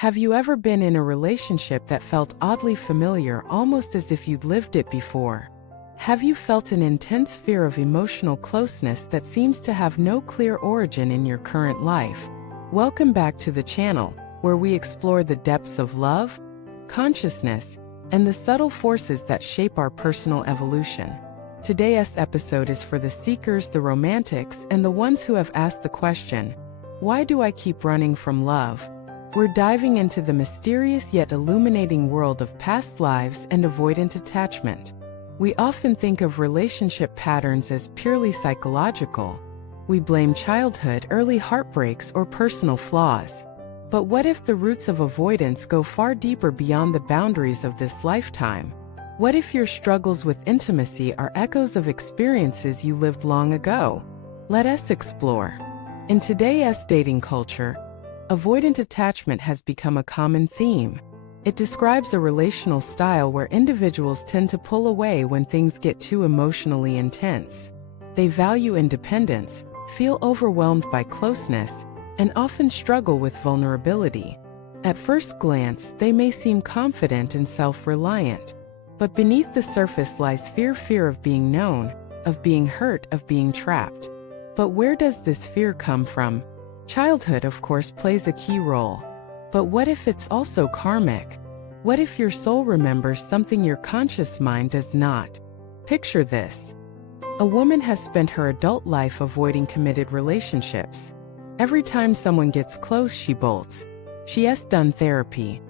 Have you ever been in a relationship that felt oddly familiar, almost as if you'd lived it before? Have you felt an intense fear of emotional closeness that seems to have no clear origin in your current life? Welcome back to the channel, where we explore the depths of love, consciousness, and the subtle forces that shape our personal evolution. Today's episode is for the seekers, the romantics, and the ones who have asked the question, why do I keep running from love? We're diving into the mysterious yet illuminating world of past lives and avoidant attachment. We often think of relationship patterns as purely psychological. We blame childhood, early heartbreaks, or personal flaws. But what if the roots of avoidance go far deeper beyond the boundaries of this lifetime? What if your struggles with intimacy are echoes of experiences you lived long ago? Let us explore. In today's dating culture, avoidant attachment has become a common theme. It describes a relational style where individuals tend to pull away when things get too emotionally intense. They value independence, feel overwhelmed by closeness, and often struggle with vulnerability. At first glance, they may seem confident and self-reliant. But beneath the surface lies fear of being known, of being hurt, of being trapped. But where does this fear come from? Childhood, of course, plays a key role. But what if it's also karmic? What if your soul remembers something your conscious mind does not? Picture this. A woman has spent her adult life avoiding committed relationships. Every time someone gets close, she bolts. She has done therapy.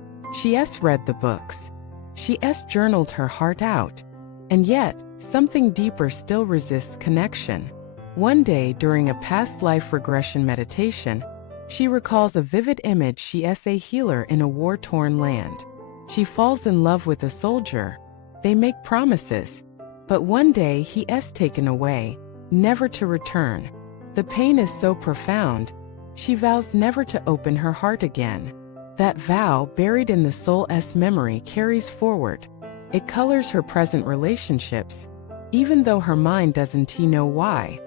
She has read the books. She has journaled her heart out. And yet, something deeper still resists connection. One day, during a past life regression meditation, she recalls a vivid image. She is a healer in a war-torn land. She falls in love with a soldier. They make promises. But one day he is taken away, never to return. The pain is so profound, she vows never to open her heart again. That vow, buried in the soul's memory, carries forward. It colors her present relationships, even though her mind doesn't know why.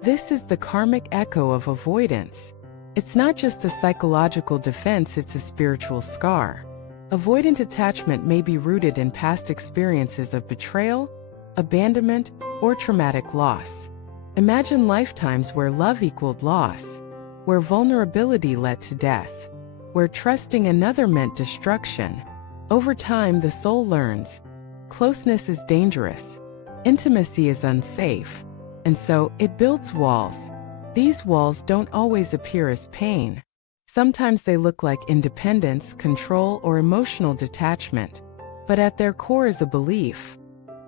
This is the karmic echo of avoidance. It's not just a psychological defense, it's a spiritual scar. Avoidant attachment may be rooted in past experiences of betrayal, abandonment, or traumatic loss. Imagine lifetimes where love equaled loss, where vulnerability led to death, where trusting another meant destruction. Over time, the soul learns, closeness is dangerous, intimacy is unsafe, and so it builds walls. These walls don't always appear as pain. Sometimes they look like independence, control, or emotional detachment. But at their core is a belief: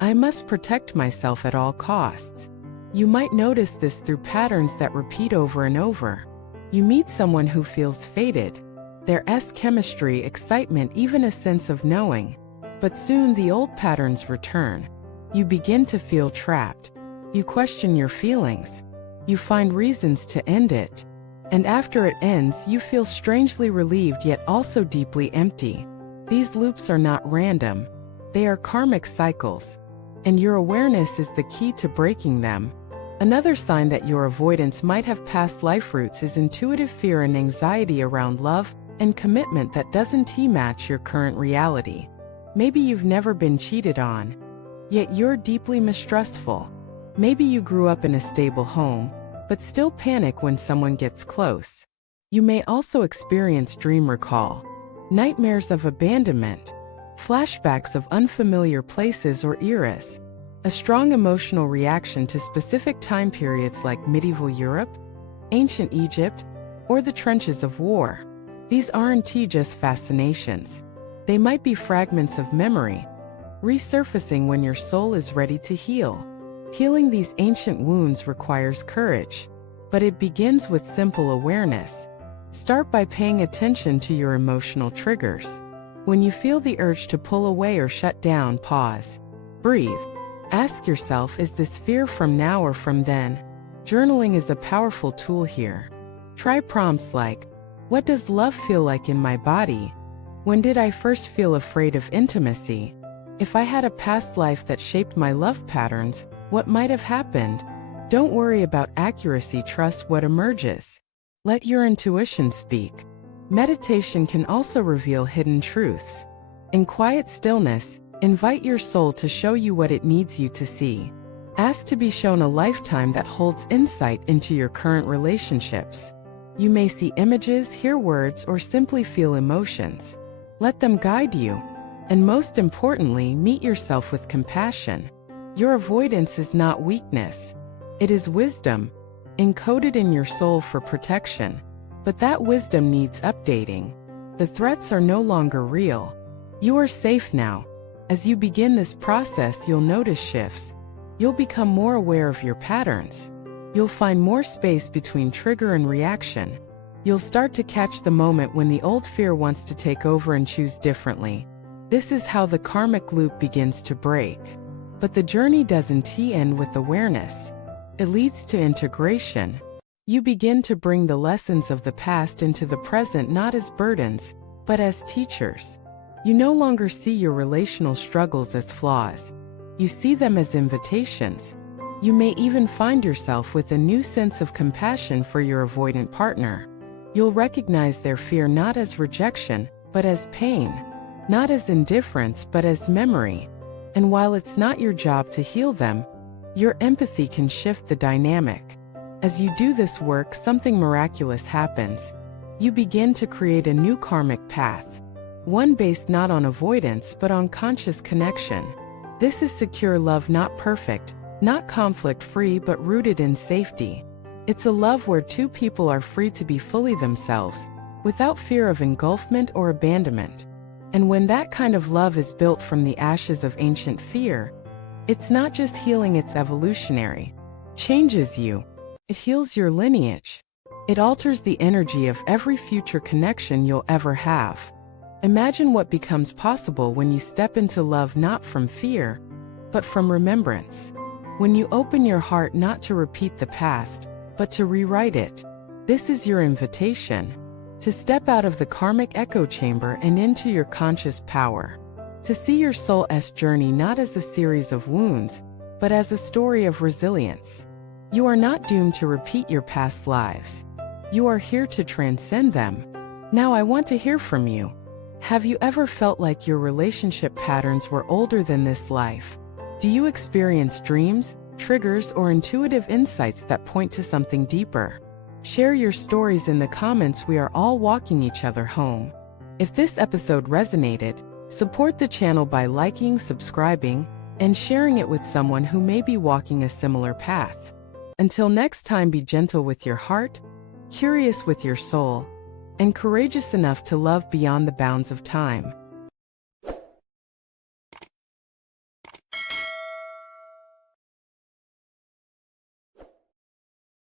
I must protect myself at all costs. You might notice this through patterns that repeat over and over. You meet someone who feels fated. There's chemistry, excitement, even a sense of knowing. But soon the old patterns return. You begin to feel trapped. You question your feelings. You find reasons to end it. And after it ends, you feel strangely relieved yet also deeply empty. These loops are not random. They are karmic cycles. And your awareness is the key to breaking them. Another sign that your avoidance might have past life roots is intuitive fear and anxiety around love and commitment that doesn't match your current reality. Maybe you've never been cheated on, yet you're deeply mistrustful. Maybe you grew up in a stable home, but still panic when someone gets close. You may also experience dream recall, nightmares of abandonment, flashbacks of unfamiliar places or eras, a strong emotional reaction to specific time periods like medieval Europe, ancient Egypt, or the trenches of war. These aren't just fascinations. They might be fragments of memory, resurfacing when your soul is ready to heal. Healing these ancient wounds requires courage, but it begins with simple awareness. Start by paying attention to your emotional triggers. When you feel the urge to pull away or shut down, pause. Breathe. Ask yourself, is this fear from now or from then? Journaling is a powerful tool here. Try prompts like, what does love feel like in my body? When did I first feel afraid of intimacy? If I had a past life that shaped my love patterns, what might have happened? Don't worry about accuracy, trust what emerges. Let your intuition speak. Meditation can also reveal hidden truths. In quiet stillness, invite your soul to show you what it needs you to see. Ask to be shown a lifetime that holds insight into your current relationships. You may see images, hear words, or simply feel emotions. Let them guide you. And most importantly, meet yourself with compassion. Your avoidance is not weakness. It is wisdom, encoded in your soul for protection. But that wisdom needs updating. The threats are no longer real. You are safe now. As you begin this process, you'll notice shifts. You'll become more aware of your patterns. You'll find more space between trigger and reaction. You'll start to catch the moment when the old fear wants to take over and choose differently. This is how the karmic loop begins to break. But the journey doesn't end with awareness. It leads to integration. You begin to bring the lessons of the past into the present, not as burdens, but as teachers. You no longer see your relational struggles as flaws. You see them as invitations. You may even find yourself with a new sense of compassion for your avoidant partner. You'll recognize their fear not as rejection, but as pain. Not as indifference, but as memory. And while it's not your job to heal them, your empathy can shift the dynamic. As you do this work, something miraculous happens. You begin to create a new karmic path. One based not on avoidance but on conscious connection. This is secure love, not perfect, not conflict-free but rooted in safety. It's a love where two people are free to be fully themselves, without fear of engulfment or abandonment. And when that kind of love is built from the ashes of ancient fear, it's not just healing, it's evolutionary. Changes you. It heals your lineage. It alters the energy of every future connection you'll ever have. Imagine what becomes possible when you step into love not from fear, but from remembrance. When you open your heart not to repeat the past, but to rewrite it. This is your invitation. To step out of the karmic echo chamber and into your conscious power. To see your soul's journey not as a series of wounds, but as a story of resilience. You are not doomed to repeat your past lives. You are here to transcend them. Now I want to hear from you. Have you ever felt like your relationship patterns were older than this life? Do you experience dreams, triggers, or intuitive insights that point to something deeper? Share your stories in the comments. We are all walking each other home. If this episode resonated, support the channel by liking, subscribing, and sharing it with someone who may be walking a similar path. Until next time, be gentle with your heart, curious with your soul, and courageous enough to love beyond the bounds of time.